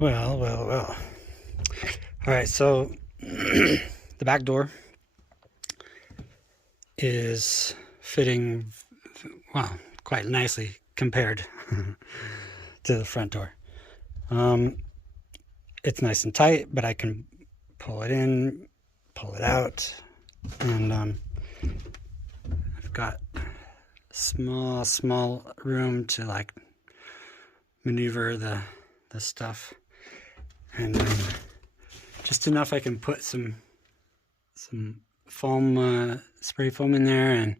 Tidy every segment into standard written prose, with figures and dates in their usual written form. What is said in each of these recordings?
Well. All right, so the back door is fitting, well, quite nicely compared to the front door. It's nice and tight, but I can pull it in, pull it out, and I've got small room to like maneuver the stuff, and just enough I can put some foam, spray foam in there and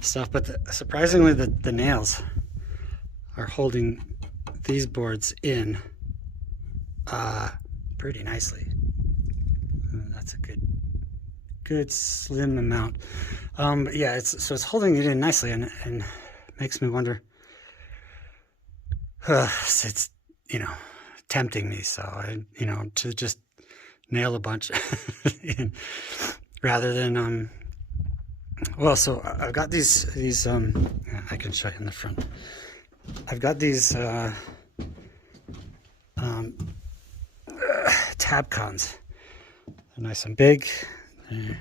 stuff. But surprisingly, the nails are holding these boards in pretty nicely. That's a good slim amount. But yeah, it's holding it in nicely, and makes me wonder. It's tempting me, so to just nail a bunch rather than well, so I've got these I can show you in the front. I've got these Tabcons. They're nice and big. I've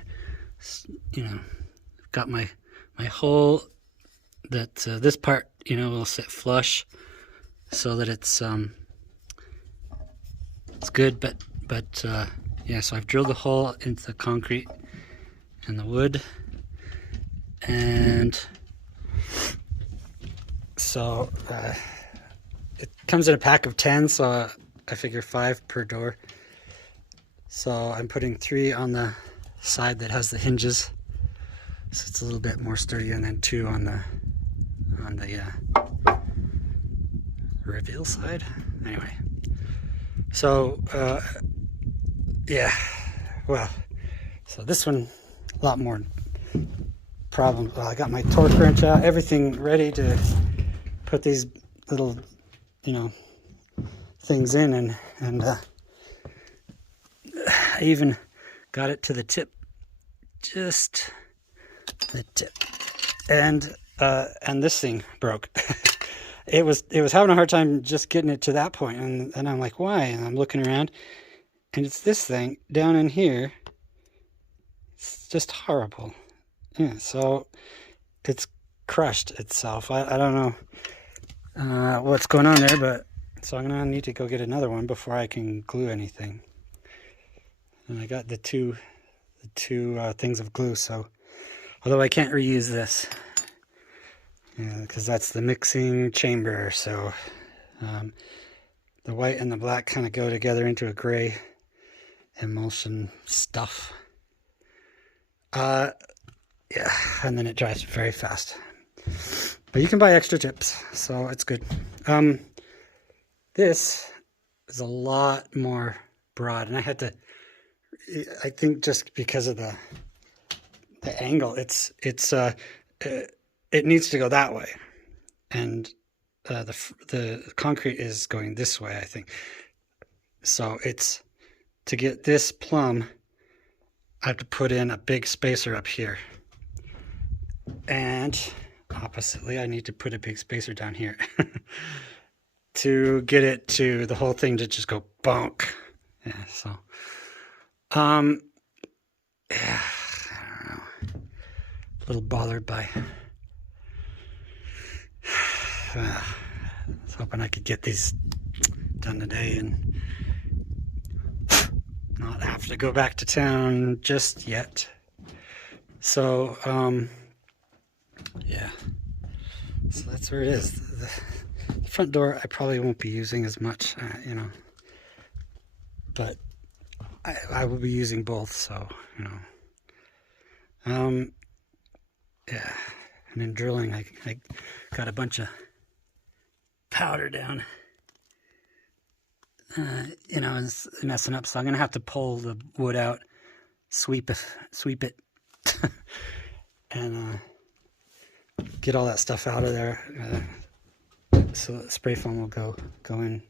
got my hole that this part will sit flush, so that it's good, but yeah, so I've drilled a hole into the concrete and the wood, and so it comes in a pack of 10, so I figure 5 per door. So I'm putting 3 on the side that has the hinges, so it's a little bit more sturdy, and then 2 on the reveal side. Anyway, so yeah, well, so this one, a lot more problems. Well, I got my torque wrench out, everything ready to put these little things in, and I even got it to the tip, just the tip, and this thing broke. It was having a hard time just getting it to that point, and I'm like, why? And I'm looking around, and it's this thing down in here. It's just horrible. Yeah, so it's crushed itself. I don't know what's going on there, but so I'm gonna need to go get another one before I can glue anything. And I got the two things of glue, so although I can't reuse this, because that's the mixing chamber, so the white and the black kind of go together into a gray emulsion stuff. Yeah, and then it dries very fast. But you can buy extra tips, so it's good. This is a lot more broad, and I had to, I think just because of the angle, it needs to go that way, and the concrete is going this way, I think. So it's, to get this plumb, I have to put in a big spacer up here, and oppositely I need to put a big spacer down here to get it to the whole thing to just go bonk. Yeah, so yeah, I don't know, a little bothered by I was hoping I could get these done today and not have to go back to town just yet. So yeah, so that's where it is. The front door I probably won't be using as much, you know, but I will be using both, so, you know. Yeah, and in drilling I got a bunch of powder down, you know, it's messing up, so I'm gonna have to pull the wood out, sweep it and get all that stuff out of there, so the spray foam will go in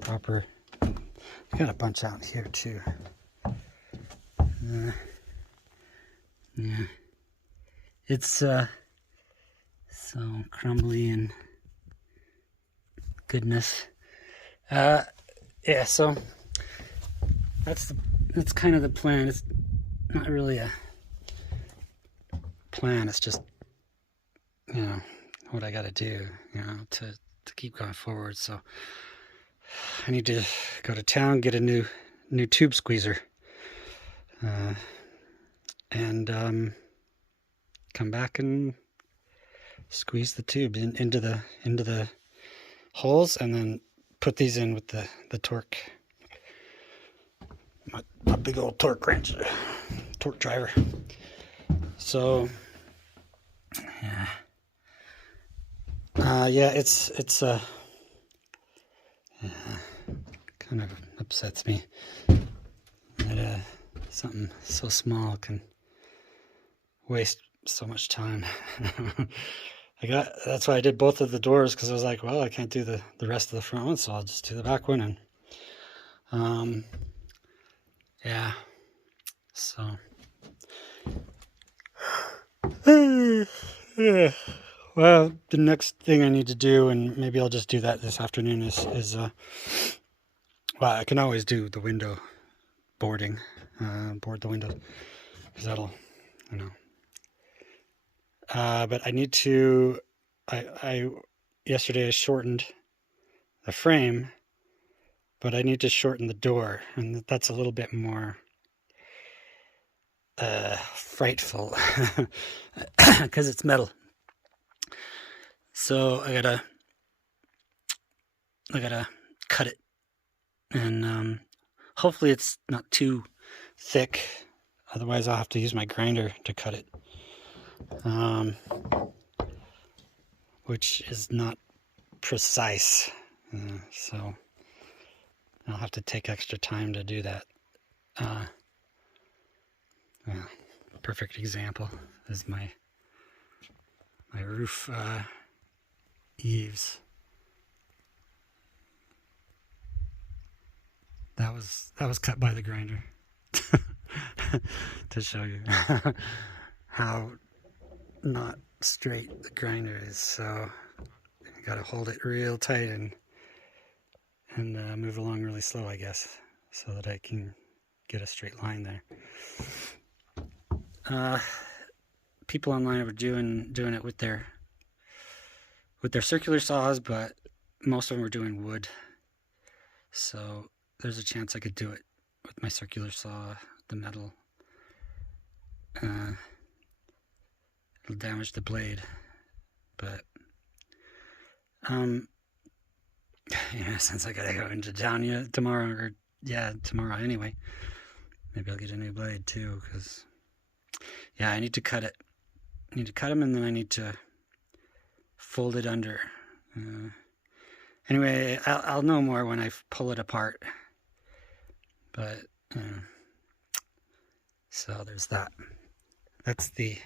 proper. I got a bunch out here too. Yeah, it's so crumbly and goodness. Yeah, so that's kind of the plan. It's not really a plan, it's just, you know, what I got to do, you know, to keep going forward. So I need to go to town, get a new tube squeezer, and come back and squeeze the tube into the holes, and then put these in with the torque, my big old torque wrench, torque driver. So yeah, yeah, it's kind of upsets me that something so small can waste so much time. That's why I did both of the doors, because I was like, well, I can't do the rest of the front one, so I'll just do the back one. And yeah, so yeah. Well, the next thing I need to do, and maybe I'll just do that this afternoon, is well, I can always do the window boarding, board the window, because that'll, you know. But I need to, yesterday I shortened the frame, but I need to shorten the door, and that's a little bit more frightful because it's metal. So I gotta cut it, and hopefully it's not too thick, otherwise I'll have to use my grinder to cut it, which is not precise, so I'll have to take extra time to do that. Well, perfect example is my roof eaves. That was cut by the grinder to show you how not straight the grinder is. So you got to hold it real tight and move along really slow, I guess, so that I can get a straight line there. People online were doing it with their circular saws, but most of them were doing wood. So there's a chance I could do it with my circular saw, the metal. It'll damage the blade, but yeah, since I gotta go into town tomorrow anyway, maybe I'll get a new blade too, because yeah, I need to cut it. I need to cut them, and then I need to folded under. Anyway, I'll know more when I pull it apart. But, so there's that. That's the,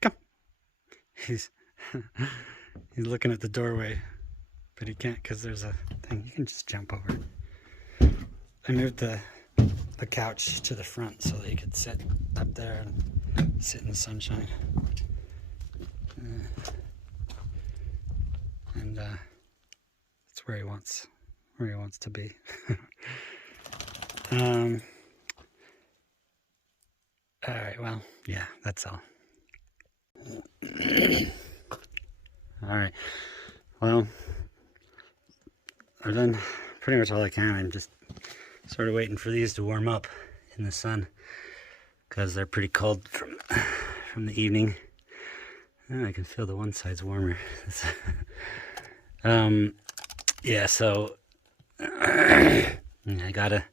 come. He's looking at the doorway, but he can't because there's a thing. You can just jump over. I moved the couch to the front so that he could sit up there and sit in the sunshine. And that's where he wants to be. All right, well, yeah, that's all. All right, well, I've done pretty much all I can. I'm just sort of waiting for these to warm up in the sun because they're pretty cold from the evening. Oh, I can feel the one side's warmer. Yeah, so I got a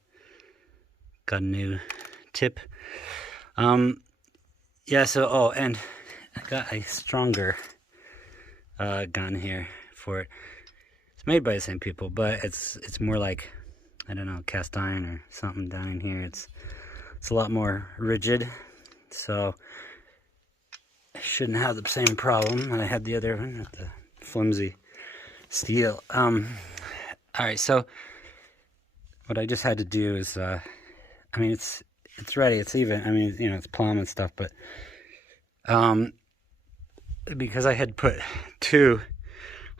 new tip. Yeah, so and I got a stronger gun here for it. It's made by the same people, but it's more like, I don't know, cast iron or something down in here. It's a lot more rigid, so I shouldn't have the same problem that I had the other one with the flimsy steel. All right, so what I just had to do is, I mean, it's ready, it's even. I mean, you know, it's plumb and stuff, but because I had put 2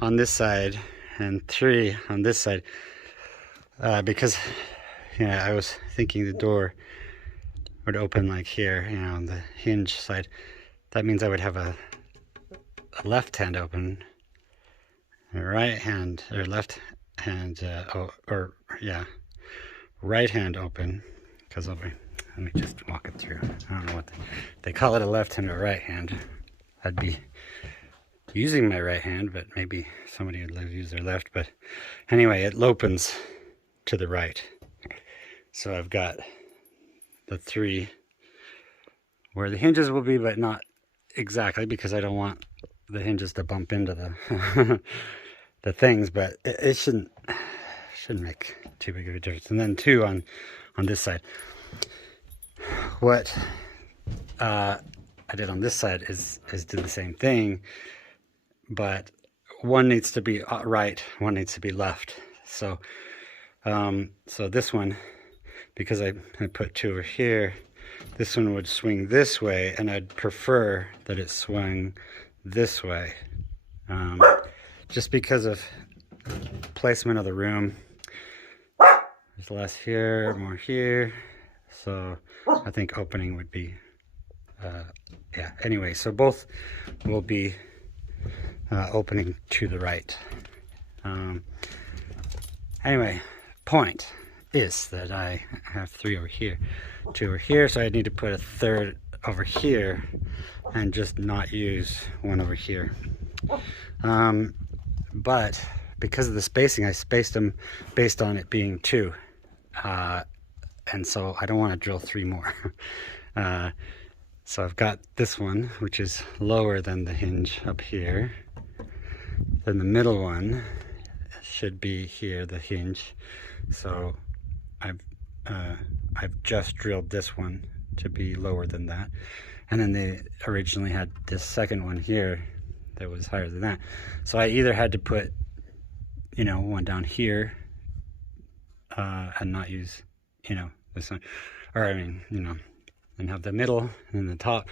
on this side and 3 on this side, because, you know, I was thinking the door would open like here, you know, on the hinge side. That means I would have a left hand open, a right hand, or left hand, right hand open, because let me just walk it through. I don't know what they call it, a left hand or right hand. I'd be using my right hand, but maybe somebody would use their left. But anyway, it opens to the right. So I've got the 3 where the hinges will be, but not exactly, because I don't want the hinges to bump into the the things, but it shouldn't make too big of a difference. And then 2 on this side. What I did on this side is do the same thing, but one needs to be right, one needs to be left. So so this one, because I put 2 over here, this one would swing this way, and I'd prefer that it swung this way, just because of placement of the room. There's less here, more here, so I think opening would be, yeah, anyway, so both will be opening to the right. Anyway, point is that I have 3 over here, 2 over here, so I need to put a 3rd over here and just not use 1 over here. But because of the spacing, I spaced them based on it being 2, and so I don't want to drill 3 more. So I've got this one, which is lower than the hinge up here. Then the middle one should be here, the hinge. So I've just drilled this one to be lower than that. And then they originally had this second one here that was higher than that. So I either had to put, you know, one down here and not use, you know, this one, or I mean, you know, and have the middle and the top,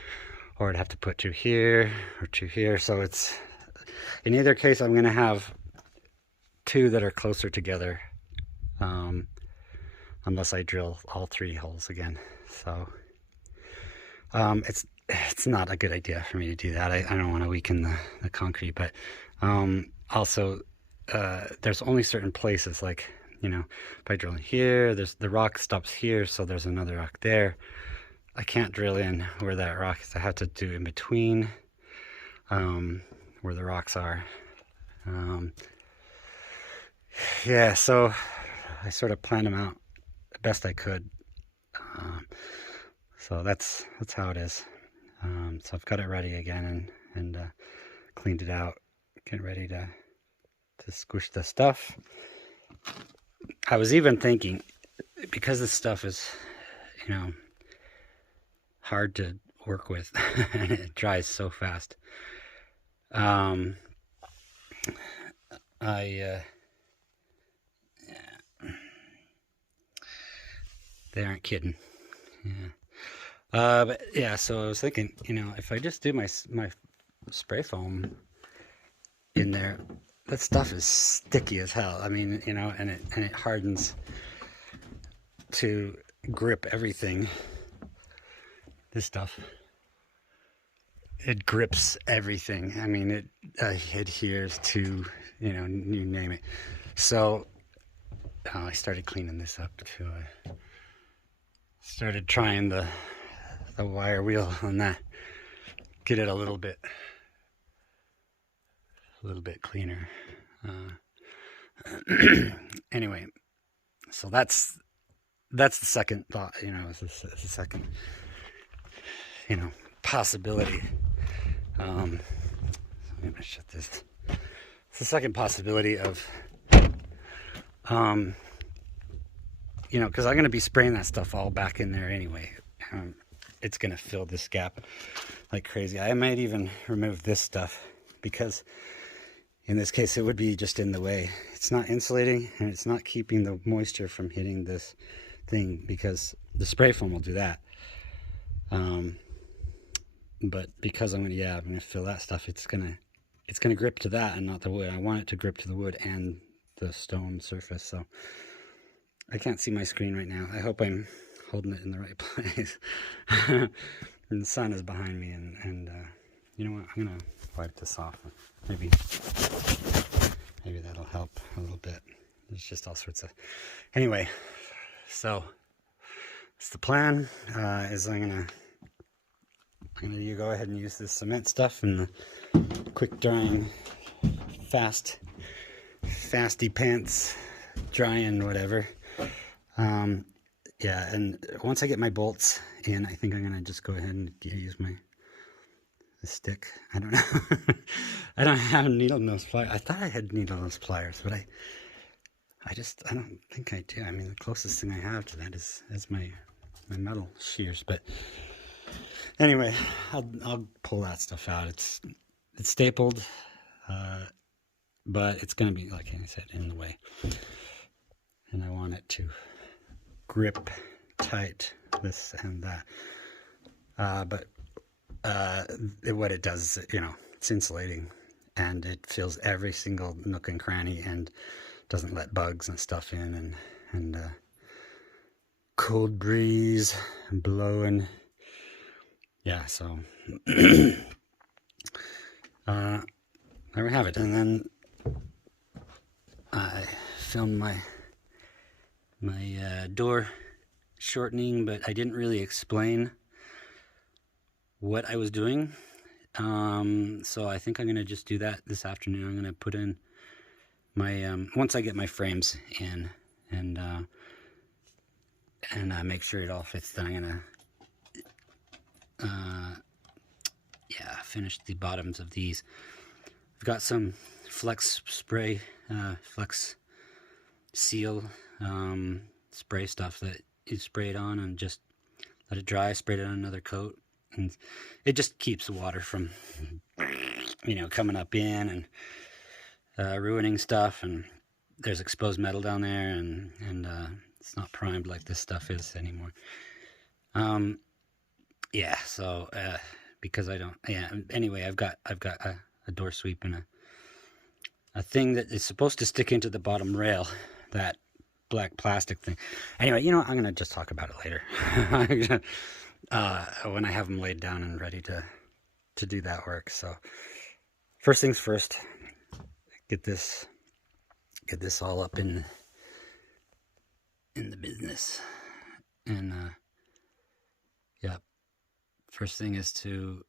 or I'd have to put 2 here or 2 here. So it's, in either case, I'm going to have 2 that are closer together, unless I drill all 3 holes again. So it's not a good idea for me to do that. I don't want to weaken the concrete, but also there's only certain places, like, you know, by drilling here, there's the rock stops here, so there's another rock there. I can't drill in where that rock is. I have to do in between where the rocks are. Yeah, so I sort of planned them out the best I could Um, so that's how it is. So I've got it ready again and cleaned it out, getting ready to squish the stuff. I was even thinking, because this stuff is, hard to work with and it dries so fast. They aren't kidding. Yeah. But yeah, so I was thinking, if I just do my spray foam in there, that stuff is sticky as hell. I mean, and it hardens to grip everything. This stuff, it grips everything. I mean, it adheres to, you name it. So I started cleaning this up too. I started trying the wire wheel on that, get it a little bit cleaner. Anyway, so that's the second thought. It's the second possibility. Let me shut this. It's the second possibility of because I'm going to be spraying that stuff all back in there anyway. It's going to fill this gap like crazy. I might even remove this stuff because in this case it would be just in the way. It's not insulating and it's not keeping the moisture from hitting this thing, because the spray foam will do that. But because I'm gonna fill that stuff, it's gonna grip to that and not the wood. I want it to grip to the wood and the stone surface. So I can't see my screen right now. I hope I'm holding it in the right place. And the sun is behind me, and you know what? I'm gonna wipe this off. Maybe that'll help a little bit. There's just all sorts of. Anyway, so it's the plan. Is I'm gonna go ahead and use this cement stuff and the quick drying, fasty pants drying whatever. Yeah, and once I get my bolts in, I think I'm gonna just go ahead and use the stick. I don't know. I don't have needle nose pliers. I thought I had needle nose pliers, but I don't think I do. I mean, the closest thing I have to that is my metal shears. But anyway, I'll pull that stuff out. It's stapled, but it's gonna be, like I said, in the way, and I want it to grip tight, this and that. But what it does is, it's insulating, and it fills every single nook and cranny, and doesn't let bugs and stuff in, and cold breeze blowing. Yeah, so there we have it. And then I filmed my door shortening, but I didn't really explain what I was doing. So I think I'm going to just do that this afternoon. I'm going to put in my, once I get my frames in and make sure it all fits, then I'm going to, finish the bottoms of these. I've got some Flex spray, Flex Seal spray stuff that you spray it on and just let it dry, sprayed it on another coat, and it just keeps the water from coming up in and ruining stuff. And there's exposed metal down there, and it's not primed like this stuff is anymore. So because I don't, anyway, I've got a door sweep and a thing that is supposed to stick into the bottom rail, that black plastic thing. Anyway, I'm going to just talk about it later. When I have them laid down and ready to do that work. So first things first, get this all up in the business. And first thing is to,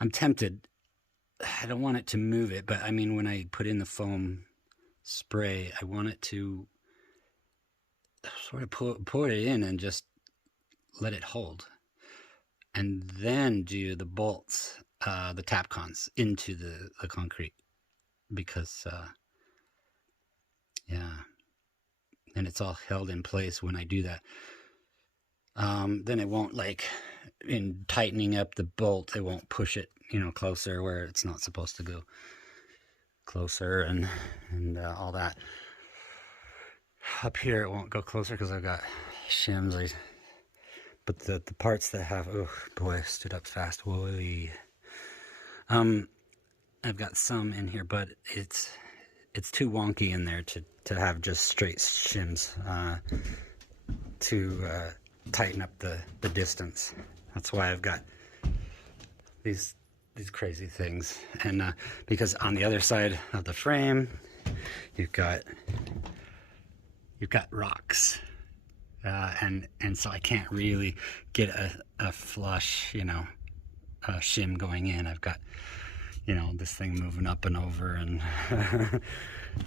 I'm tempted. I don't want it to move it, but I mean, when I put in the foam spray, I want it to sort of pour it in and just let it hold, and then do the bolts, the Tapcons into the concrete, because yeah, and it's all held in place when I do that. Then it won't, like, in tightening up the bolt, it won't push it, closer where it's not supposed to go closer, and all that. Up here it won't go closer because I've got shims. But the parts that have, oh boy, I stood up fast. Whoa. I've got some in here, but it's too wonky in there to have just straight shims to tighten up the distance. That's why I've got these crazy things. And because on the other side of the frame, you've got rocks, and so I can't really get a flush, shim going in. I've got, this thing moving up and over, and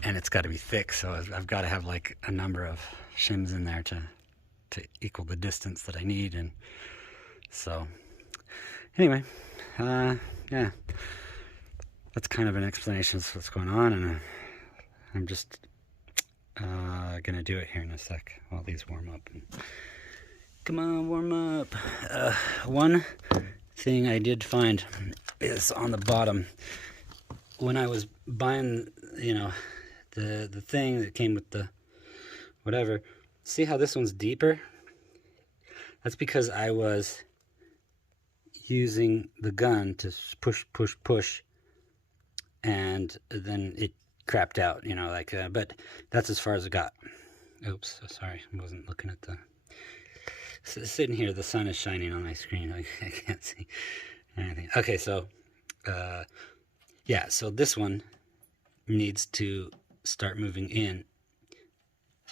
and it's got to be thick, so I've got to have like a number of shims in there to equal the distance that I need. And so anyway, yeah, that's kind of an explanation of what's going on, and I'm just gonna do it here in a sec while these warm up. Come on, warm up. One thing I did find is on the bottom. When I was buying, the thing that came with the whatever, see how this one's deeper? That's because I was using the gun to push, and then it crapped out, but that's as far as it got. Oops, sorry, I wasn't looking at the... Sitting here, the sun is shining on my screen. I can't see anything. Okay, so, yeah, so this one needs to start moving in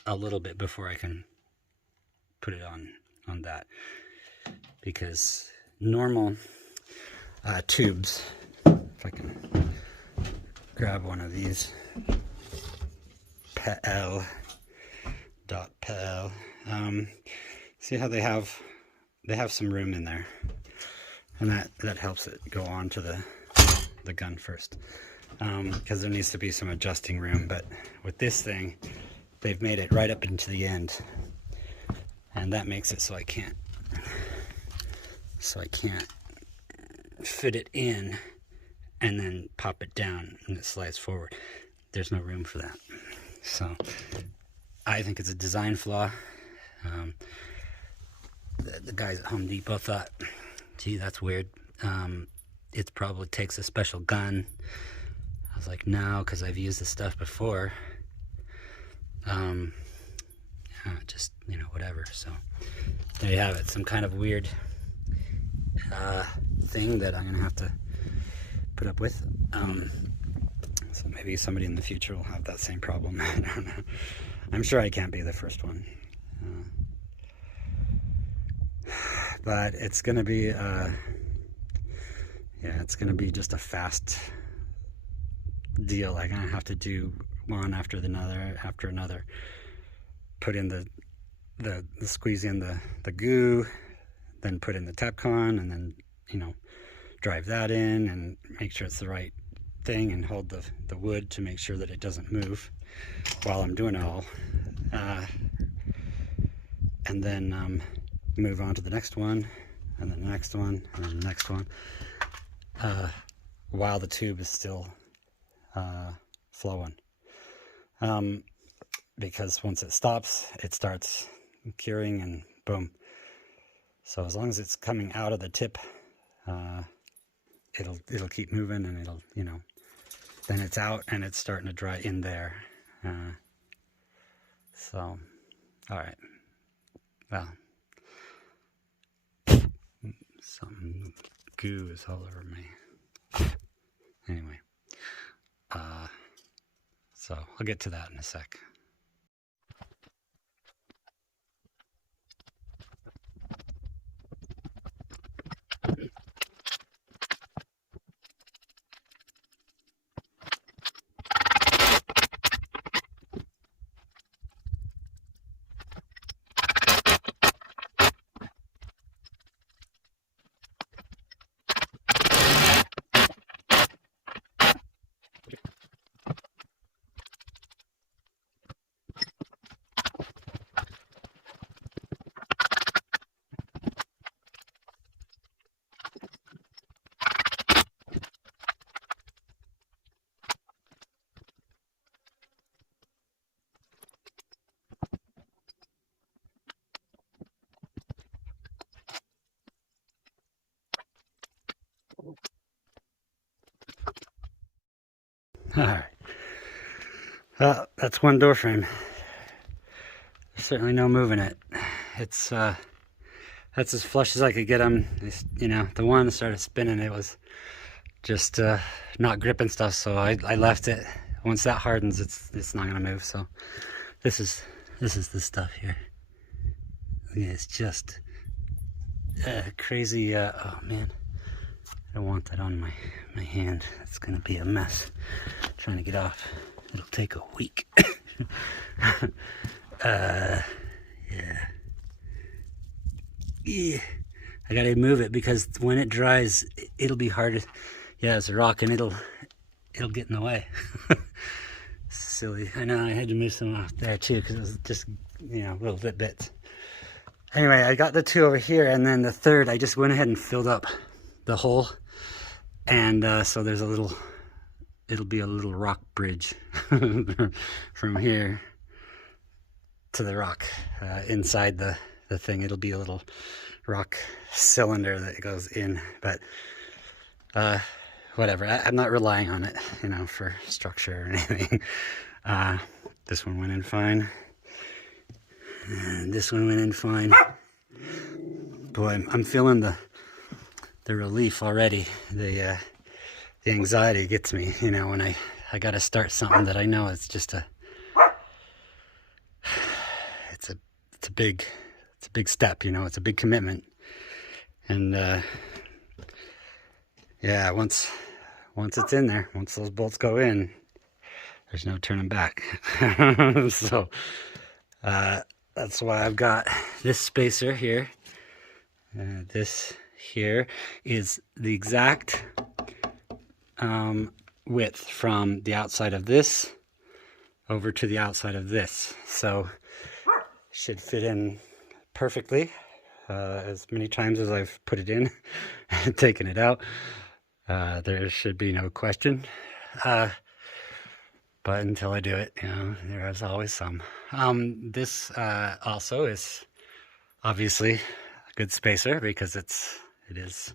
a little bit before I can put it on that. Because normal tubes, if I can grab one of these, PL. See how they have some room in there, and that helps it go on to the gun first, because there needs to be some adjusting room. But with this thing, they've made it right up into the end, and that makes it so I can't fit it in and then pop it down and it slides forward. There's no room for that. So I think it's a design flaw. The guys at Home Depot thought, gee, that's weird. It probably takes a special gun. I was like, no, because I've used this stuff before. Just, whatever. So there you have it. Some kind of weird thing that I'm going to have to put up with. So maybe somebody in the future will have that same problem. I don't know. I'm sure I can't be the first one. But it's going to be, it's going to be just a fast deal. I'm going to have to do one after another. Put in the squeeze in the goo, then put in the Tapcon, and then, drive that in and make sure it's the right thing, and hold the wood to make sure that it doesn't move while I'm doing it all. And then move on to the next one, and then the next one, and then the next one, while the tube is still flowing. Because once it stops, it starts curing, and boom. So as long as it's coming out of the tip, it'll keep moving, and it'll, then it's out and it's starting to dry in there. So, all right. Well, some goo is all over me. Anyway, so I'll get to that in a sec. All right. Well, that's one door frame. There's certainly no moving it. It's that's as flush as I could get them. You know, the one started spinning. It was just not gripping stuff, so I left it. Once that hardens, it's not gonna move. So this is the stuff here. Yeah, it's just crazy. Oh man, I don't want that on my hand. It's gonna be a mess trying to get off. It'll take a week. Yeah. I gotta move it because when it dries, it'll be hard. Yeah, it's a rock and it'll get in the way. Silly. I know I had to move some off there too because it was just, you know, little bits. Anyway, I got the two over here, and then the third, I just went ahead and filled up the hole, and so there's it'll be a little rock bridge from here to the rock inside the thing. It'll be a little rock cylinder that goes in, but whatever. I'm not relying on it, you know, for structure or anything. This one went in fine. And this one went in fine. Boy, I'm feeling the relief already. The anxiety gets me, you know, when I got to start something that I know it's just it's a big step, you know, it's a big commitment. And yeah, once it's in there, once those bolts go in, there's no turning back. So that's why I've got this spacer here. This here is the exact width from the outside of this over to the outside of this. So should fit in perfectly as many times as I've put it in and taken it out. There should be no question. But until I do it, you know, there is always some. This also is obviously a good spacer because it is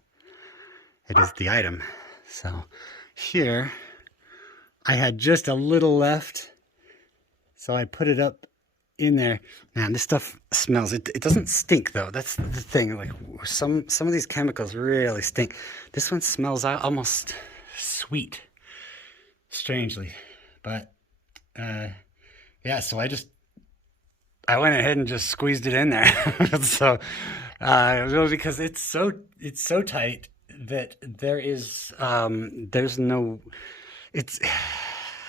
the item. So here I had just a little left, so I put it up in there. Man, this stuff smells. It doesn't stink though. That's the thing. Like some of these chemicals really stink. This one smells almost sweet, strangely. But yeah, so I went ahead and just squeezed it in there. So because it's so tight that there's no,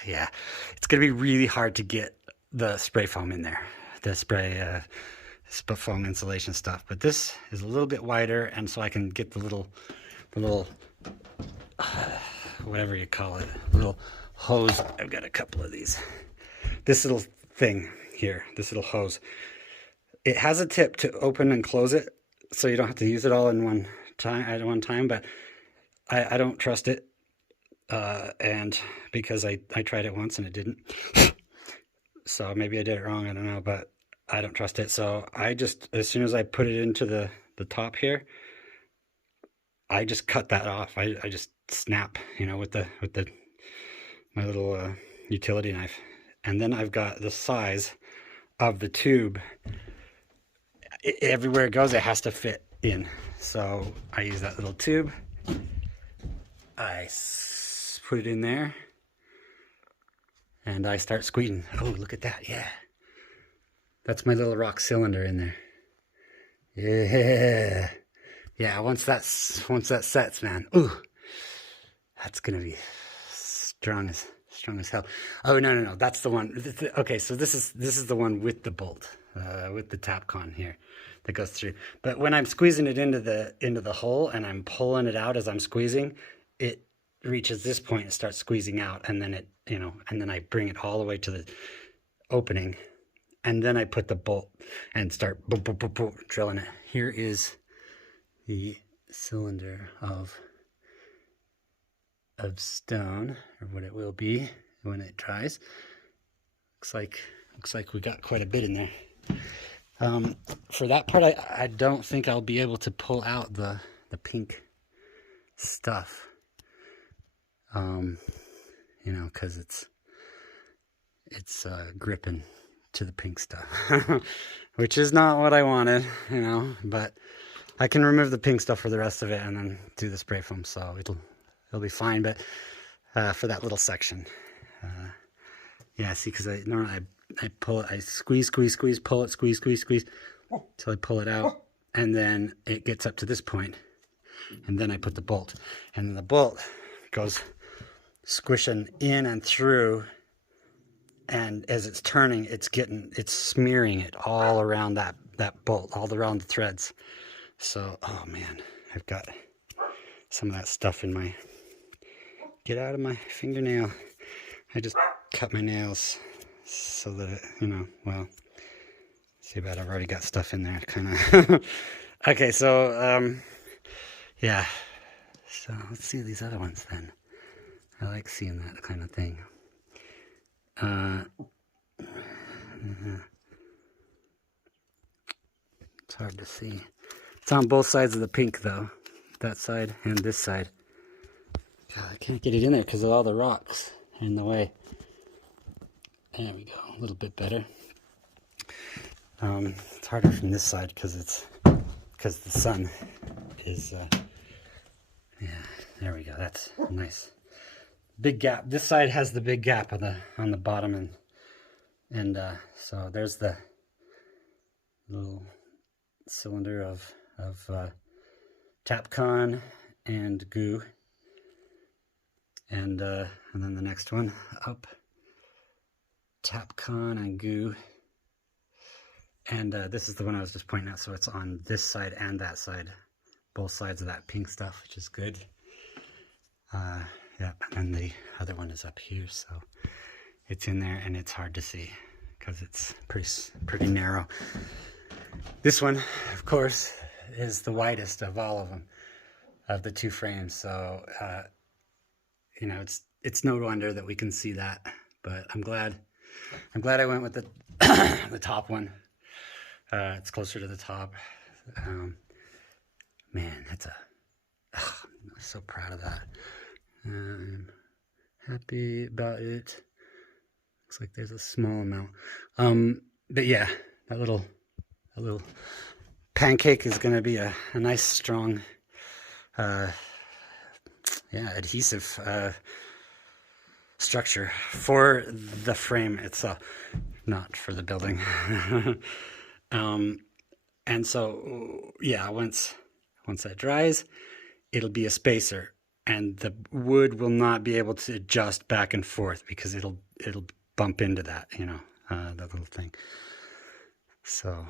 yeah, it's gonna be really hard to get the spray foam in there, the spray foam insulation stuff. But this is a little bit wider, and so I can get the little whatever you call it, little hose. I've got a couple of these. This little thing here, this little hose, it has a tip to open and close it, so you don't have to use it all in one time. But I don't trust it, and because I tried it once and it didn't. So maybe I did it wrong. I don't know, but I don't trust it. So I just, as soon as I put it into the top here, I just cut that off. I just snap, you know, with my little utility knife. And then I've got the size of the tube. Everywhere it goes, it has to fit in. So I use that little tube. I put it in there. And I start squeezing. Oh, look at that. Yeah. That's my little rock cylinder in there. Yeah. Yeah, once that sets, man. Ooh. That's going to be strong as hell. Oh, no. That's the one. Okay, so this is the one with the bolt, with the Tapcon here that goes through. But when I'm squeezing it into the hole and I'm pulling it out as I'm squeezing, it reaches this point and starts squeezing out, and then it, you know, and then I bring it all the way to the opening, and then I put the bolt and start drilling it. Here is the cylinder of stone, or what it will be when it dries. Looks like we got quite a bit in there. For that part, I don't think I'll be able to pull out the pink stuff. you know, because it's gripping to the pink stuff, which is not what I wanted, you know, but I can remove the pink stuff for the rest of it and then do the spray foam, so it'll be fine. But for that little section, yeah, see, because normally I pull it, I squeeze, pull it, squeeze till I pull it out, and then it gets up to this point, and then I put the bolt, and then the bolt goes squishing in and through, and as it's turning, it's smearing it all around that bolt, all around the threads. So, oh man, I've got some of that stuff in my, get out of my fingernail. I just cut my nails so that it, you know, well, see bad, I've already got stuff in there, kind of. Okay, so, yeah, so let's see these other ones then. I like seeing that kind of thing. It's hard to see. It's on both sides of the pink though, that side and this side. God, I can't get it in there because of all the rocks in the way. There we go, a little bit better. It's harder from this side because the sun is, yeah, there we go, that's nice. Big gap. This side has the big gap on the bottom, and so there's the little cylinder of Tapcon and goo, and then the next one up, Tapcon and goo, and this is the one I was just pointing out. So it's on this side and that side, both sides of that pink stuff, which is good. Yeah, and then the other one is up here, so it's in there and it's hard to see because it's pretty narrow. This one, of course, is the widest of all of them, of the two frames. So, you know, it's no wonder that we can see that. But I'm glad I went with the the top one. It's closer to the top. Man, I'm so proud of that. I'm happy about it. Looks like there's a small amount. But yeah, that little pancake is going to be a nice strong, yeah, adhesive structure for the frame itself, not for the building. And so, yeah, once that dries, it'll be a spacer. And the wood will not be able to adjust back and forth because it'll bump into that, you know, that little thing. So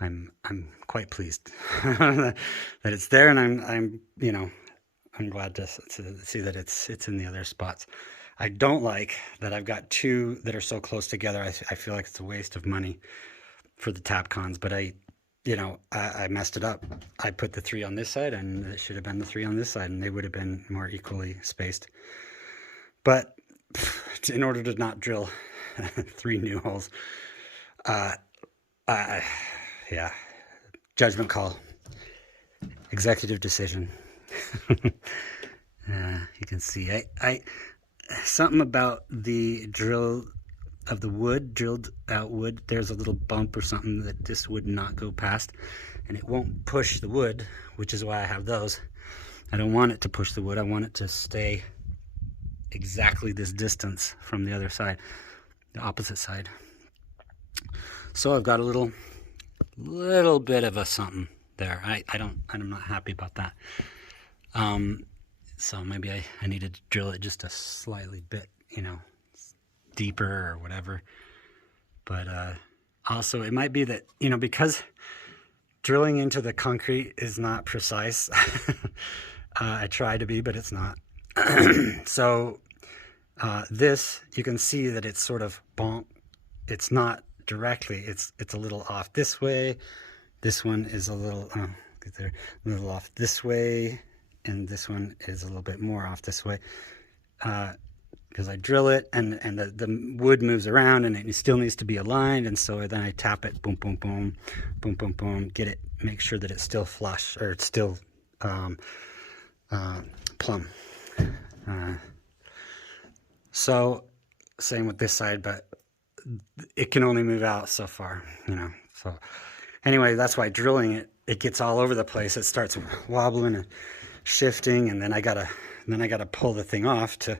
I'm quite pleased that it's there, and I'm you know, I'm glad to see that it's in the other spots. I don't like that I've got two that are so close together. I feel like it's a waste of money for the Tapcons, but I messed it up. I put the 3 on this side, and it should have been the 3 on this side, and they would have been more equally spaced. But in order to not drill 3 new holes, yeah, judgment call, executive decision. You can see, something about the drill of the wood, drilled out wood, there's a little bump or something that this would not go past, and it won't push the wood, which is why I have those. I don't want it to push the wood. I want it to stay exactly this distance from the other side, the opposite side. So I've got a little bit of a something there. I'm not happy about that. So maybe I need to drill it just a slightly bit, you know, deeper or whatever. But also it might be that, you know, because drilling into the concrete is not precise. I try to be, but it's not. So this, you can see that it's sort of bonk. It's not directly, it's a little off this way. This one is a little off this way, and this one is a little bit more off this way, because I drill it, and the wood moves around, and it still needs to be aligned. And so then I tap it, boom, boom, boom, boom, boom, boom, get it, make sure that it's still flush, or it's still plumb. So same with this side, but it can only move out so far, So anyway, that's why drilling it gets all over the place. It starts wobbling and shifting, and then I gotta pull the thing off to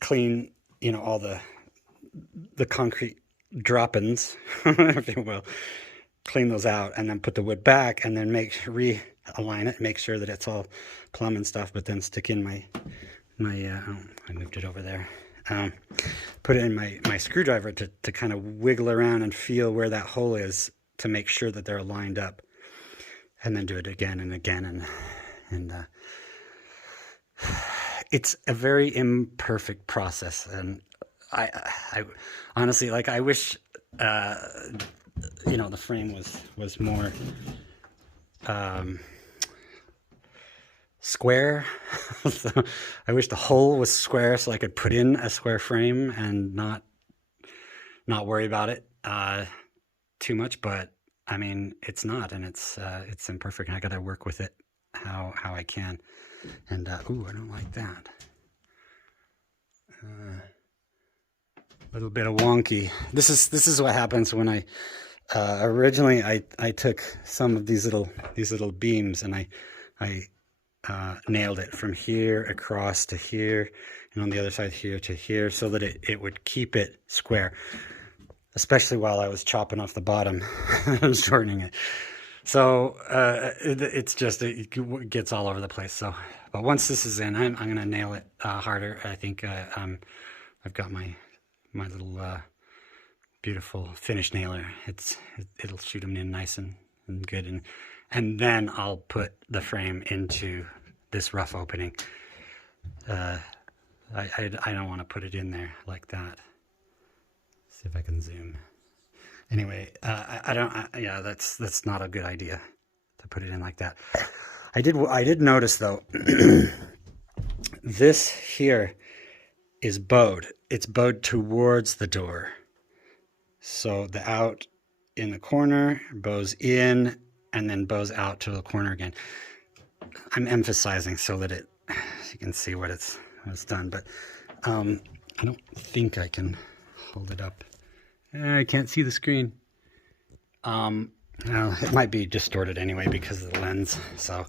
clean, all the concrete droppings, if you will, clean those out, and then put the wood back, and then realign it, make sure that it's all plumb and stuff, but then stick in my I moved it over there. Put it in my screwdriver to kind of wiggle around and feel where that hole is to make sure that they're lined up, and then do it again and again, and it's a very imperfect process, and I honestly, like, I wish the frame was more square. So I wish the hole was square so I could put in a square frame and not worry about it too much. But I mean, it's not, and it's imperfect, and I got to work with it how I can. And ooh, I don't like that. A little bit of wonky. This is what happens when I originally I took some of these little beams, and I nailed it from here across to here, and on the other side here to here, so that it would keep it square, especially while I was chopping off the bottom and shortening it. So it's just, it gets all over the place. So, but once this is in, I'm gonna nail it harder. I think I've got my little beautiful finish nailer. It'll shoot them in nice and good, and then I'll put the frame into this rough opening. I don't want to put it in there like that. See if I can zoom. Anyway, yeah, that's not a good idea to put it in like that. I did notice though, this here is bowed. It's bowed towards the door. So the out in the corner bows in, and then bows out to the corner again. I'm emphasizing so that you can see what it's done, but I don't think I can hold it up. I can't see the screen. Well, it might be distorted anyway because of the lens, so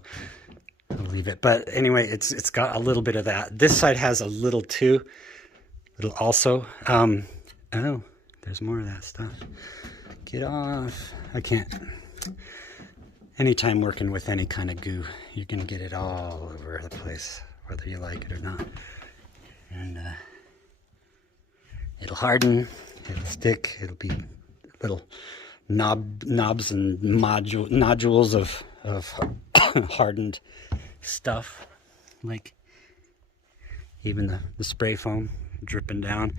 I'll leave it. But anyway, it's got a little bit of that. This side has a little too. Little also. Oh, there's more of that stuff. Get off. I can't. Anytime working with any kind of goo, you can get it all over the place, whether you like it or not. And it'll harden, it'll stick, it'll be little knobs and nodules of hardened stuff, like even the spray foam dripping down.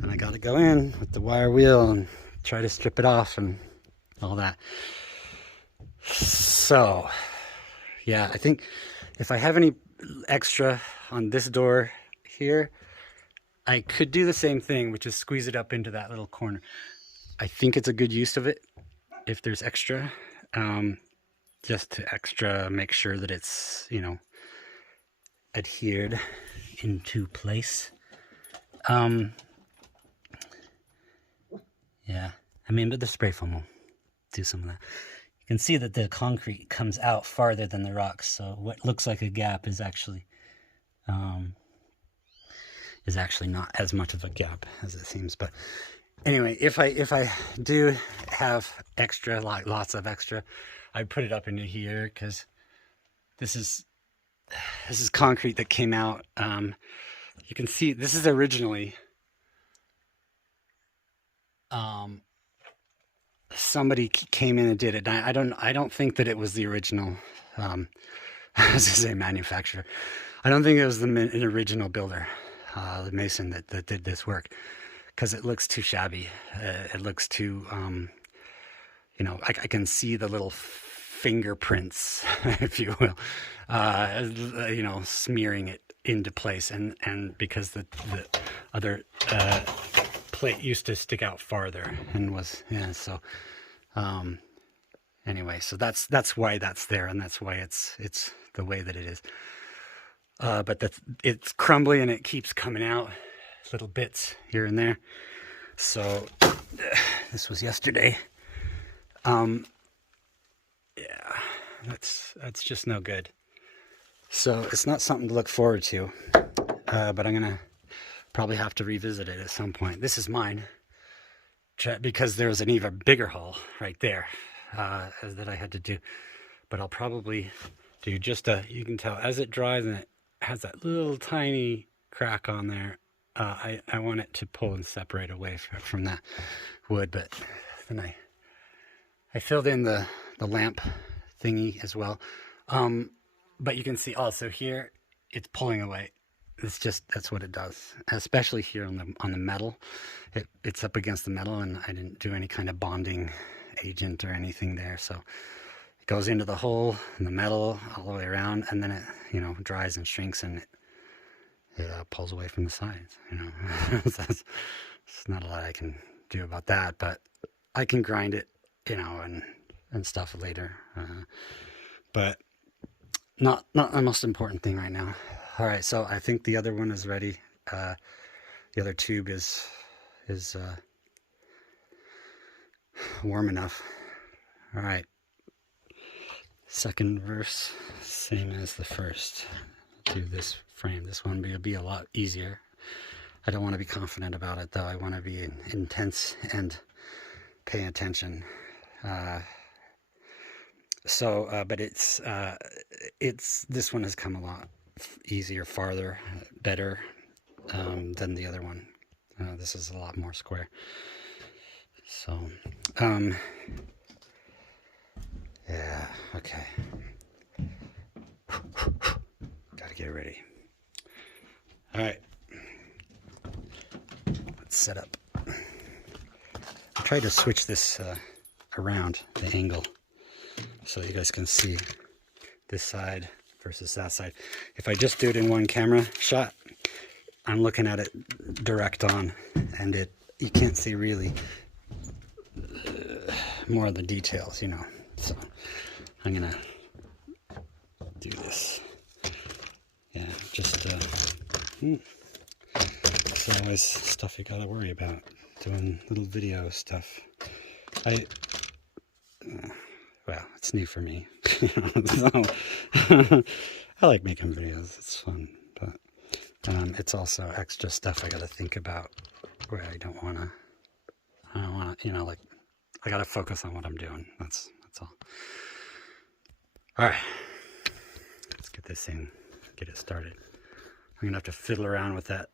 And I got to go in with the wire wheel and try to strip it off and all that. So yeah, I think if I have any extra on this door here, I could do the same thing, which is squeeze it up into that little corner. I think it's a good use of it if there's extra, just to extra make sure that it's, adhered into place. Yeah, I mean, but the spray foam will do some of that. You can see that the concrete comes out farther than the rocks, so what looks like a gap is actually not as much of a gap as it seems. But anyway, if I do have extra, like lots of extra, I put it up into here, because this is concrete that came out. You can see this is originally somebody came in and did it. I don't think that it was the original, as I say, manufacturer. I don't think it was an original builder, the mason that did this work, because it looks too shabby. It looks too, I can see the little fingerprints, if you will, smearing it into place, and because the other plate used to stick out farther and was, so anyway, so that's why that's there, and that's why it's the way that it is. but it's crumbly and it keeps coming out little bits here and there. So this was yesterday. Yeah, that's just no good. So it's not something to look forward to, but I'm gonna probably have to revisit it at some point. This is mine, because there was an even bigger hole right there that I had to do. But I'll probably do just you can tell as it dries and it has that little tiny crack on there. I want it to pull and separate away from that wood, but then I filled in the lamp thingy as well. But you can see also here, it's pulling away. That's what it does, especially here on the metal. It's up against the metal, and I didn't do any kind of bonding agent or anything there. So it goes into the hole in the metal all the way around, and then it, dries and shrinks, and it pulls away from the sides. It's not a lot I can do about that, but I can grind it, and stuff later. But not the most important thing right now. All right, so I think the other one is ready. The other tube is warm enough. All right. Second verse, same as the first. Do this frame. This one will be a lot easier. I don't want to be confident about it though. I want to be intense and pay attention. But it's this one has come a lot easier, farther, better than the other one. This is a lot more square. So, yeah, okay. Gotta get ready. All right, let's set up. I tried to switch this around the angle so you guys can see this side versus that side. If I just do it in one camera shot, I'm looking at it direct on, and you can't see really more of the details, So I'm gonna do this. Yeah, just it's always stuff you gotta worry about doing little video stuff. Well, it's new for me. So I like making videos. It's fun, but it's also extra stuff I got to think about where I don't want to, like, I got to focus on what I'm doing. That's all. All right, let's get this thing, get it started. I'm gonna have to fiddle around with the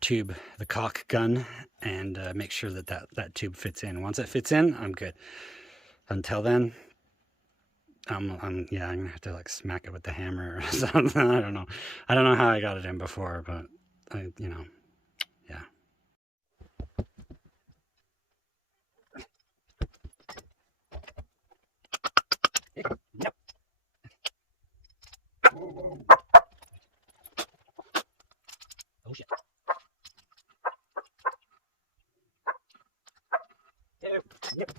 tube, the caulk gun, and make sure that tube fits in. Once it fits in, I'm good. Until then, I'm gonna have to like smack it with the hammer or something. I don't know how I got it in before, but yeah. Yep. Oh shit. Yep.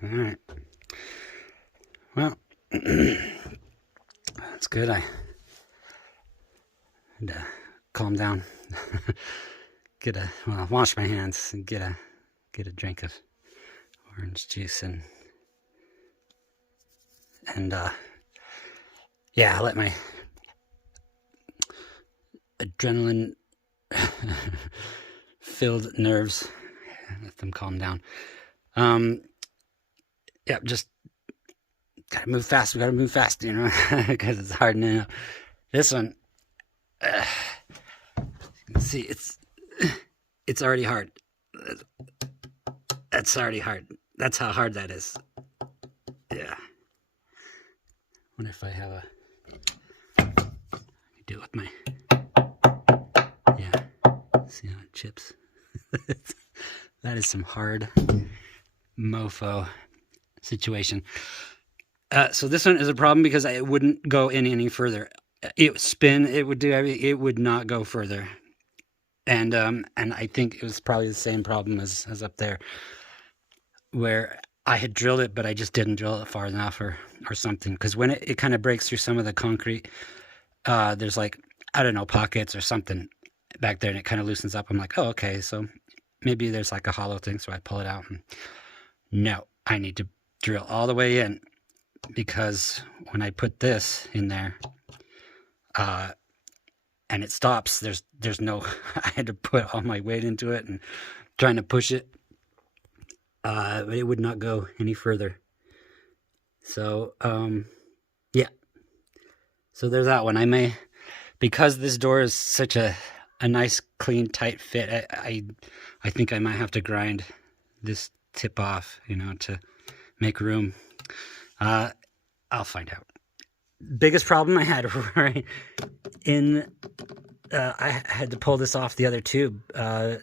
All right. Well, that's good. I had to calm down. Wash my hands and get a drink of orange juice and yeah, let my adrenaline filled nerves, let them calm down. Yeah, just gotta move fast. We gotta move fast, you know, because it's hardening up. This one, see, it's already hard. That's already hard. That's how hard that is. Yeah. Wonder if I have a do it with my, yeah. See how it chips. That is some hard mofo situation. So this one is a problem because it wouldn't go any further. It would spin. It would do everything. It would not go further. And I think it was probably the same problem as up there, where I had drilled it, but I just didn't drill it far enough or something. Because when it kind of breaks through some of the concrete, there's like, I don't know, pockets or something back there, and it kind of loosens up. I'm like, oh, okay, so maybe there's like a hollow thing, so I pull it out. And no, I need to drill all the way in, because when I put this in there, and it stops, there's no, I had to put all my weight into it and trying to push it, but it would not go any further. So, yeah. So there's that one. I may, because this door is such a nice, clean, tight fit, I think I might have to grind this tip off, you know, to make room. I'll find out. Biggest problem I had right in, I had to pull this off the other tube. I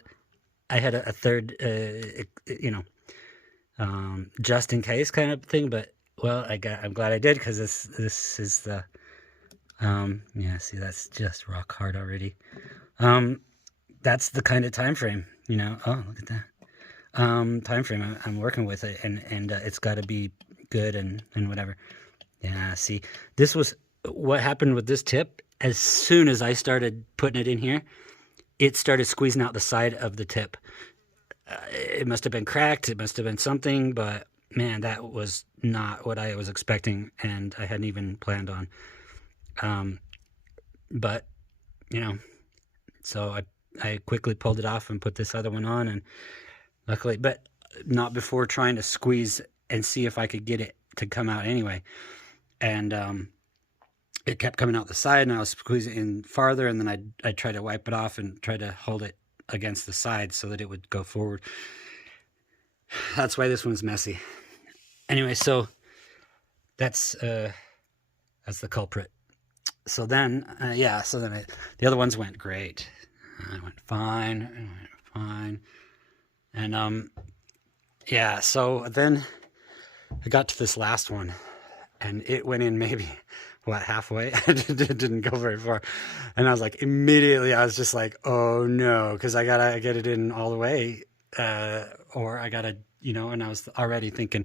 had a third, you know, just in case kind of thing, but well, I'm glad I did, because this is the, yeah, see, that's just rock hard already. That's the kind of time frame, you know. Oh, look at that. Time frame I'm working with it, and it's got to be good and whatever. Yeah, see, this was what happened with this tip. As soon as I started putting it in here, it started squeezing out the side of the tip. It must have been cracked. It must have been something, but man, that was not what I was expecting, and I hadn't even planned on. But, you know, so I quickly pulled it off and put this other one on, and luckily, but not before trying to squeeze and see if I could get it to come out anyway. And it kept coming out the side, and I was squeezing in farther, and then I'd try to wipe it off and try to hold it against the side so that it would go forward. That's why this one's messy. Anyway, so that's the culprit. So then, yeah, so then the other ones went great. I went fine, and yeah, so then I got to this last one, and it went in maybe, what, halfway? It didn't go very far. And I was like, immediately, I was just like, oh no, because I gotta get it in all the way, or I gotta, you know, and I was already thinking,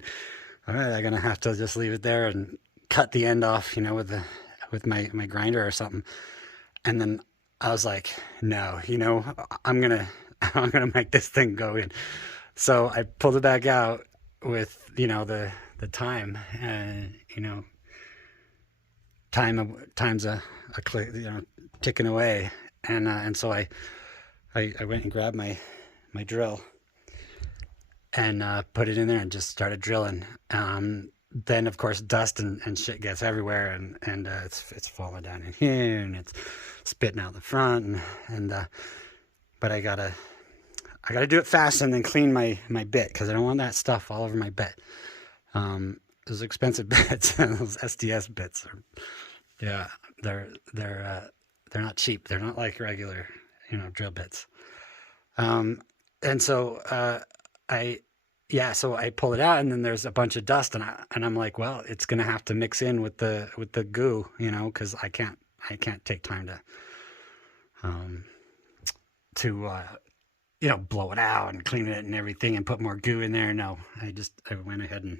all right, I'm gonna have to just leave it there and cut the end off, you know, with my grinder or something. And then I was like, no, you know, I'm gonna make this thing go in. So I pulled it back out with, you know, the time, you know, time's a click, you know, ticking away, and so I went and grabbed my drill and put it in there and just started drilling. Then of course dust and shit gets everywhere, and it's falling down in here, and it's spitting out the front, and but I gotta do it fast and then clean my bit, because I don't want that stuff all over my bit. Those expensive bits, those SDS bits are, yeah, they're not cheap. They're not like regular, you know, drill bits. And so yeah, so I pull it out, and then there's a bunch of dust, and I'm like, well, it's gonna have to mix in with the goo, because I can't take time um, to blow it out and clean it and everything and put more goo in there. No, I went ahead and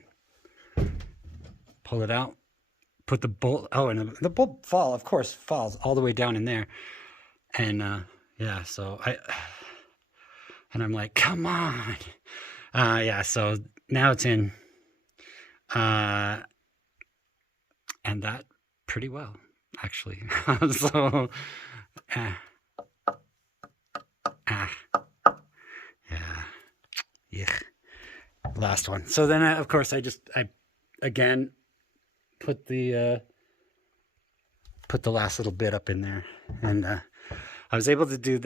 pull it out, put the bolt. Oh, and the bolt of course, falls all the way down in there, and yeah, so I'm like, come on, yeah. So now it's in, and that pretty well actually. So, uh, ah, yeah, yeah. Last one. So then, of course, I again put the last little bit up in there, and I was able to do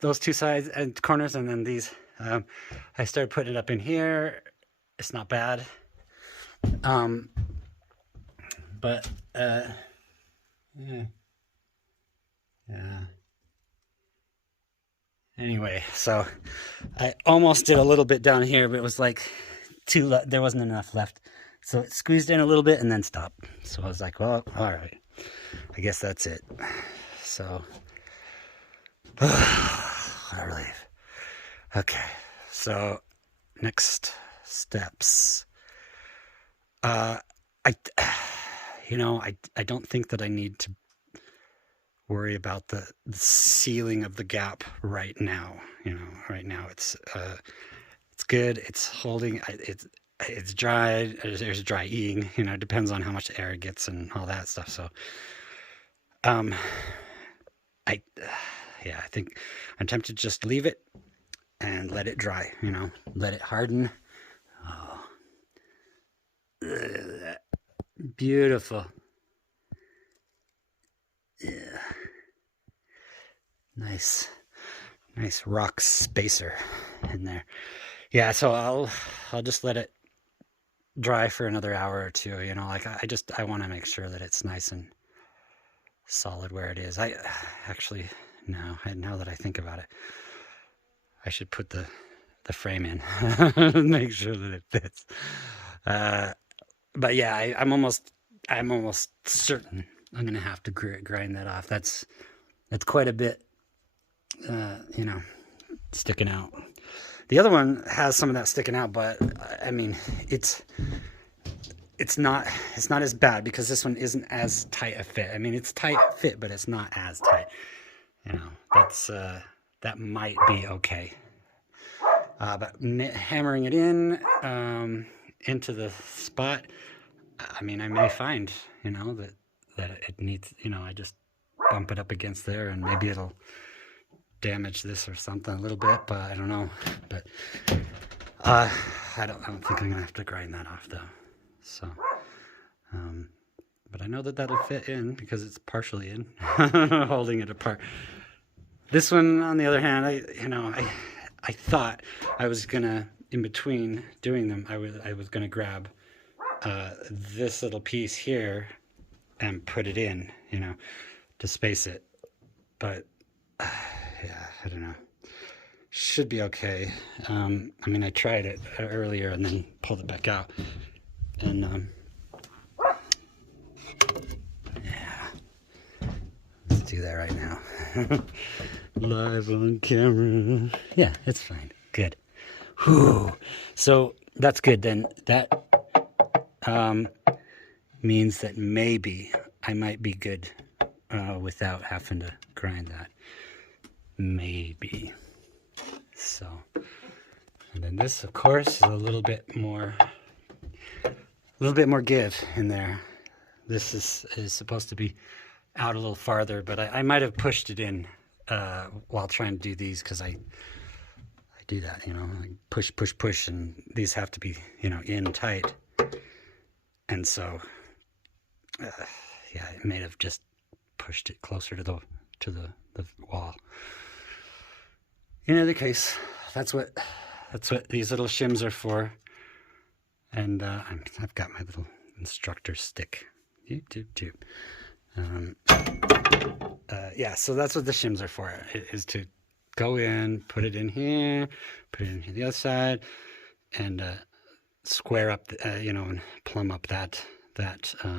those two sides and corners, and then these. I started putting it up in here. It's not bad, but yeah, yeah. Anyway, so I almost did a little bit down here, but it was like there wasn't enough left. So it squeezed in a little bit and then stopped. So I was like, well, all right, I guess that's it. So, what a relief. Okay, so next steps. I don't think that I need to worry about the sealing of the gap right now. Right now it's good. It's holding. It's dry. There's drying. It depends on how much air it gets and all that stuff. So, I think I'm tempted to just leave it and let it dry. Let it harden. Oh, beautiful. Yeah. Nice rock spacer in there. Yeah, so I'll just let it dry for another hour or two. Like I want to make sure that it's nice and solid where it is. I actually now that I think about it, I should put the frame in, make sure that it fits. But yeah, I'm almost certain I'm gonna have to grind that off. That's quite a bit, sticking out. The other one has some of that sticking out, but I mean, it's not as bad because this one isn't as tight a fit. I mean, it's tight fit, but it's not as tight. That might be okay. But hammering it in into the spot, I mean, I may find that it needs, I just bump it up against there and maybe it'll damage this or something a little bit, but I don't know. But I don't think I'm gonna have to grind that off though. So, but I know that that'll fit in because it's partially in, holding it apart. This one, on the other hand, I thought I was gonna, in between doing them, I was gonna grab this little piece here and put it in, to space it. But yeah, I don't know. Should be okay. I mean, I tried it earlier and then pulled it back out. And yeah, let's do that right now. Live on camera. Yeah, it's fine. Good. Whew. So that's good. Then that means that maybe I might be good without having to grind that. Maybe. So, and then this, of course, is a little bit more give in there. This is supposed to be out a little farther, but I might have pushed it in while trying to do these, because I do that, I push, and these have to be, in tight. And so, yeah, it may have just pushed it closer to the wall. In either case, that's what these little shims are for. And I've got my little instructor stick. Yeah, so that's what the shims are for, is to go in, put it in here, put it in here the other side, square up, and plumb up that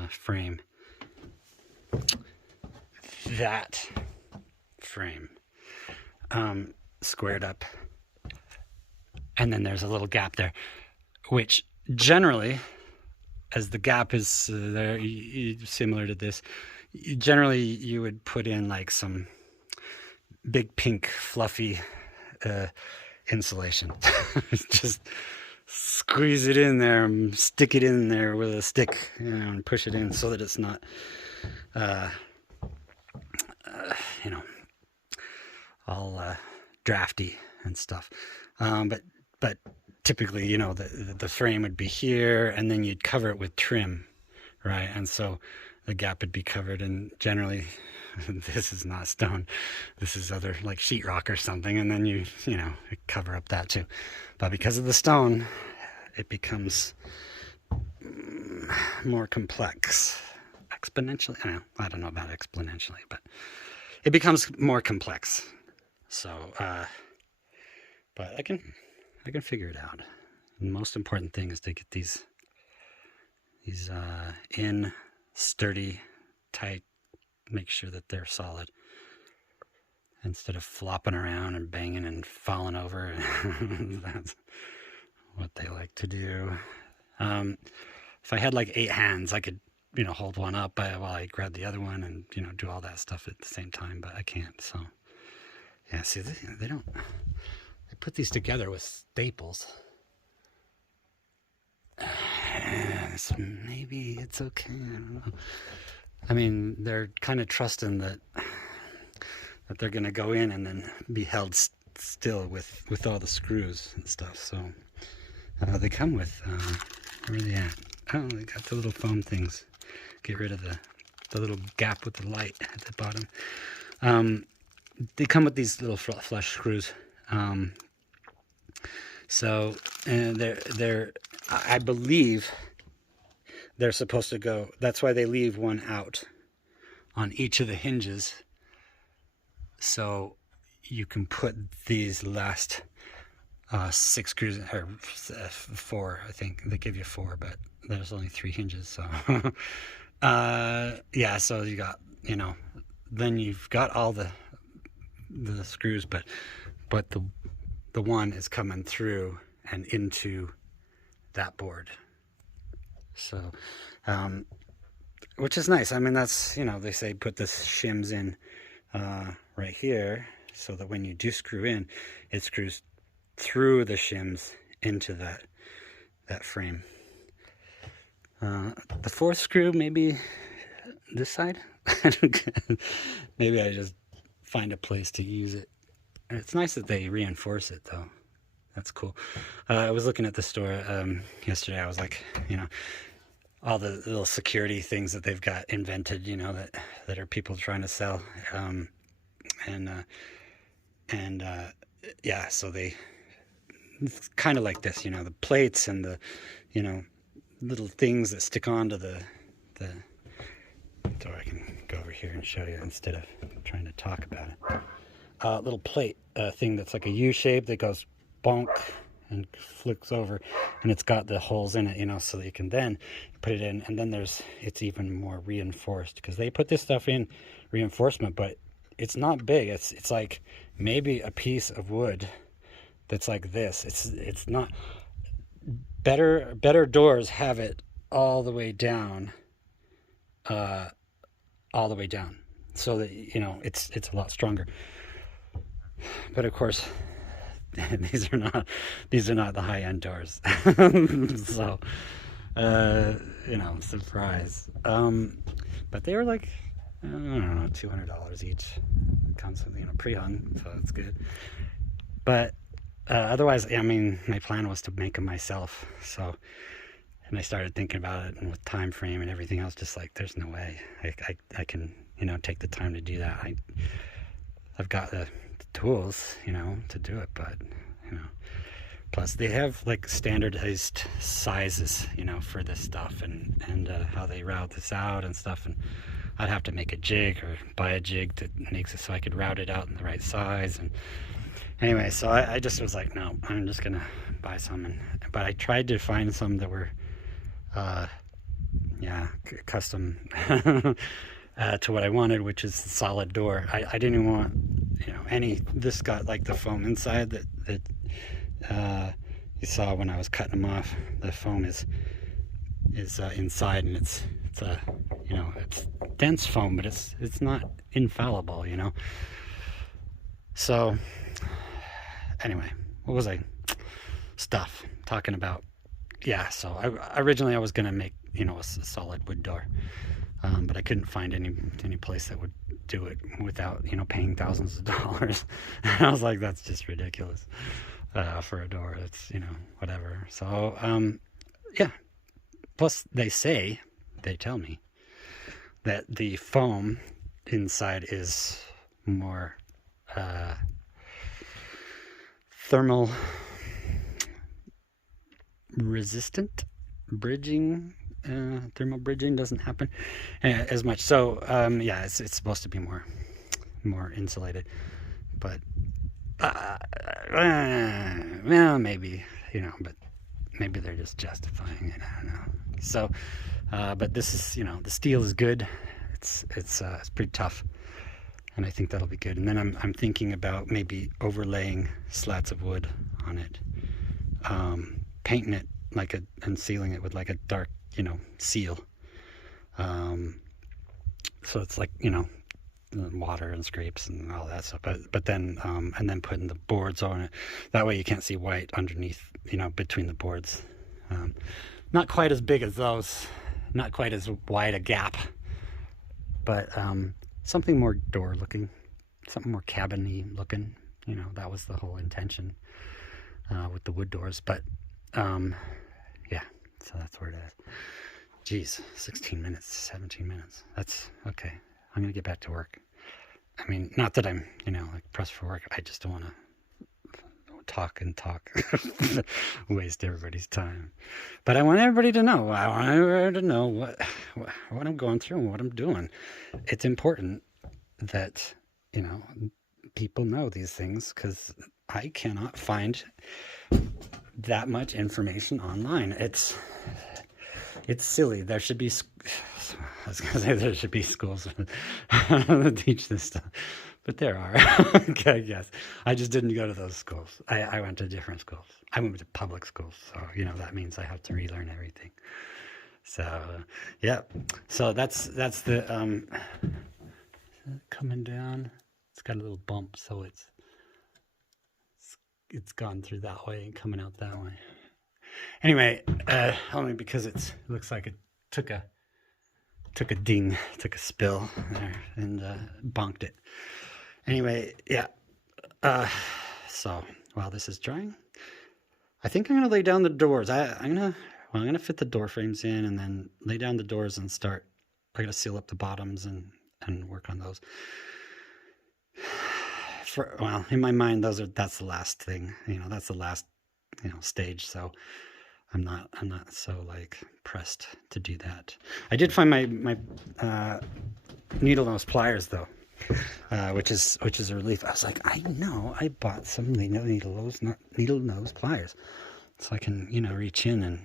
frame. That frame squared up, and then there's a little gap there, which generally, as the gap is there, similar to this, generally you would put in like some big pink fluffy insulation. Just squeeze it in there and stick it in there with a stick, and push it in so that it's not all drafty and stuff. But typically, the frame would be here, and then you'd cover it with trim, right? And so the gap would be covered, and generally this is not stone, this is other like sheetrock or something, and then you cover up that too. But because of the stone, it becomes more complex exponentially. I don't know about exponentially, but it becomes more complex. So but I can figure it out. The most important thing is to get these in sturdy, tight, make sure that they're solid, instead of flopping around and banging and falling over. That's what they like to do. If I had like 8 hands, I could hold one up while I grab the other one and do all that stuff at the same time, but I can't. So yeah, see, they put these together with staples. So maybe it's okay, I don't know. I mean, they're kind of trusting that they're going to go in and then be held still with all the screws and stuff. So they come with, where are they at? Oh, they got the little foam things. Get rid of the little gap with the light at the bottom. They come with these little flush screws. So they're I believe they're supposed to go. That's why they leave one out on each of the hinges, so you can put these last 6 screws, or 4. I think they give you 4, but there's only 3 hinges. So yeah. So you got then you've got all the screws, but the one is coming through and into that board. So which is nice. I mean, that's they say put the shims in right here, so that when you do screw in, it screws through the shims into that frame. The 4th screw, maybe this side. Maybe I just find a place to use it. It's nice that they reinforce it, though. That's cool. I was looking at the store yesterday. I was like, all the little security things that they've got invented, that are people trying to sell. Yeah, so it's kind of like this, the plates and the, little things that stick onto the, so I can go over here and show you instead of trying to talk about it. Little plate thing that's like a U shape that goes bonk and flicks over, and it's got the holes in it, so that you can then put it in, and then it's even more reinforced, because they put this stuff in reinforcement, but it's not big. It's like maybe a piece of wood that's like this. It's not better doors have it all the way down, so that it's a lot stronger. But of course, these are not the high-end doors. So surprise. But they were like, I don't know, $200 each. It comes with pre-hung, so it's good. But otherwise, I mean, my plan was to make them myself. So, and I started thinking about it, and with time frame and everything else, just like, there's no way I can take the time to do that. I've got the tools, to do it, but plus they have like standardized sizes, for this stuff, and how they route this out and stuff, and I'd have to make a jig or buy a jig that makes it so I could route it out in the right size, and Anyway, so I just was like, no, I'm just gonna buy some. But I tried to find some that were, yeah, custom to what I wanted, which is the solid door. I didn't even want, any. This got like the foam inside that you saw when I was cutting them off. The foam is inside, and it's it's dense foam, but it's not infallible, So anyway, what was I talking about? Yeah, so originally I was gonna make a solid wood door, but I couldn't find any place that would do it without paying thousands of dollars. And I was like, that's just ridiculous for a door. It's whatever. So yeah. Plus, they tell me that the foam inside is more thermal resistant. Thermal bridging doesn't happen as much. So yeah, it's supposed to be more insulated, but well, maybe but maybe they're just justifying it. I don't know. So, but this is the steel is good. It's pretty tough, and I think that'll be good. And then I'm thinking about maybe overlaying slats of wood on it, painting it and sealing it with like a dark seal. So it's like water and scrapes and all that stuff. But then and then putting the boards on it. That way you can't see white underneath. Between the boards. Not quite as big as those. Not quite as wide a gap. But something more door looking, something more cabin-y looking. That was the whole intention with the wood doors. But yeah, so that's where it is. Geez, 16 minutes, 17 minutes. That's okay. I'm gonna get back to work. I mean, not that I'm pressed for work. I just don't want to talk waste everybody's time. But I want everybody to know. I want everybody to know what I'm going through and what I'm doing. It's important that people know these things, because I cannot find that much information online. It's silly. There should be I was gonna say there should be schools that teach this stuff, but there are. Okay, yes. I just didn't go to those schools. I went to different schools. I went to public schools, so that means I have to relearn everything. So yeah. So that's the coming down. It's got a little bump, so it's gone through that way and coming out that way. Anyway, only because it looks like it took a ding, took a spill there, and bonked it. Anyway, yeah. So while this is drying, I think I'm gonna lay down the doors. I'm gonna fit the door frames in, and then lay down the doors and start. I gotta seal up the bottoms and work on those. In my mind, that's the last thing. That's the last stage. So I'm not so pressed to do that. I did find my needle nose pliers though, which is a relief. I was like, I know I bought some needle nose pliers, so I can reach in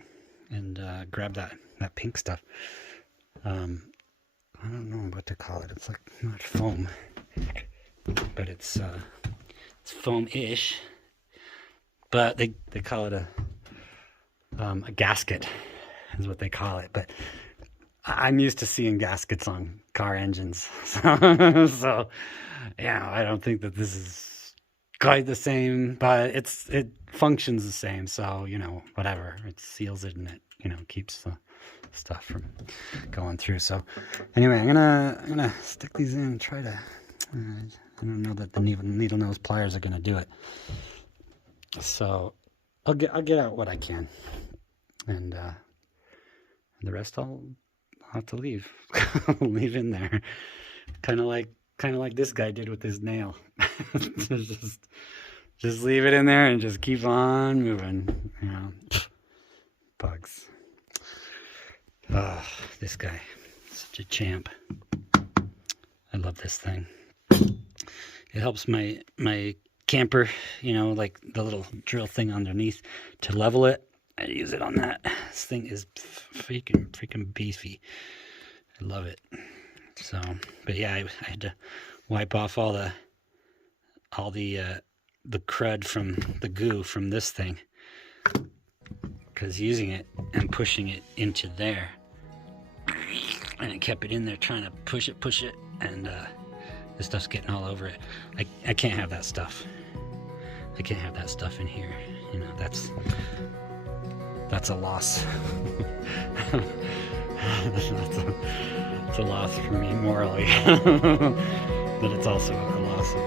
and grab that pink stuff. I don't know what to call it. It's like not foam, but it's foam-ish. But they call it a gasket is what they call it. But I'm used to seeing gaskets on car engines. So yeah, I don't think that this is quite the same, but it functions the same. So, whatever. It seals it, and it keeps the stuff from going through. So anyway, I'm gonna stick these in and try to I don't know that the needle nose pliers are gonna do it. So I'll get out what I can, and the rest I'll have to leave. Leave in there, kind of like this guy did with his nail. just leave it in there and just keep on moving. Bugs. This guy, such a champ. I love this thing. It helps my camper, you know, like the little drill thing underneath to level it. I use it on that. This thing is freaking beefy. I love it. So, but yeah, I had to wipe off all the crud from the goo from this thing, because using it and pushing it into there, and it kept it in there trying to push it, and this stuff's getting all over it. I can't have that stuff. I can't have that stuff in here. You know, that's a loss. It's a loss for me morally, but it's also a loss of